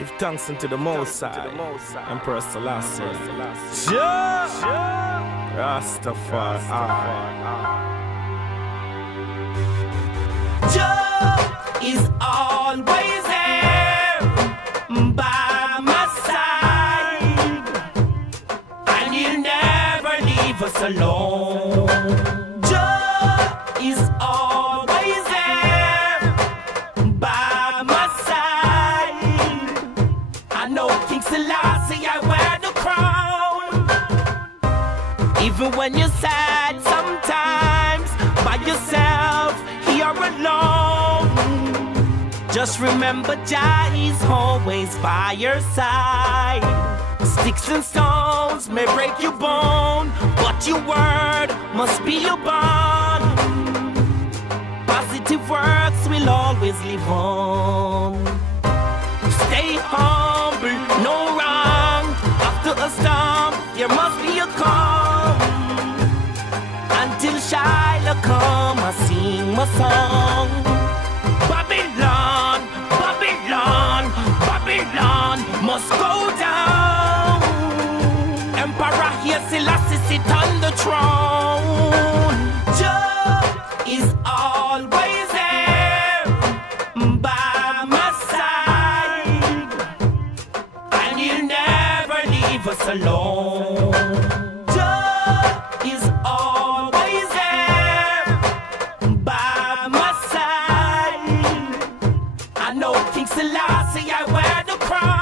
Give thanks unto the Most High, Emperor Selassie. Jah Rastafari. Jah is always there by my side, and He'll never leave us alone. Jah is always there by my side. I know King Selassie, I wear the crown. Even when you're sad sometimes by yourself, you're alone. Just remember Jah is always by your side. Sticks and stones may break your bone, but your word must be your bond. Positive works will always live on. Stay humble, no wrong. After a storm, there must be a calm. Until Shiloh come, I sing my song. Babylon, Babylon, Babylon must go down. Emperor here Selassie sit on the throne. Jah is always there by my side, and He'll never leave us alone. Jah is always there by my side. I know King Selassie, I wear the crown.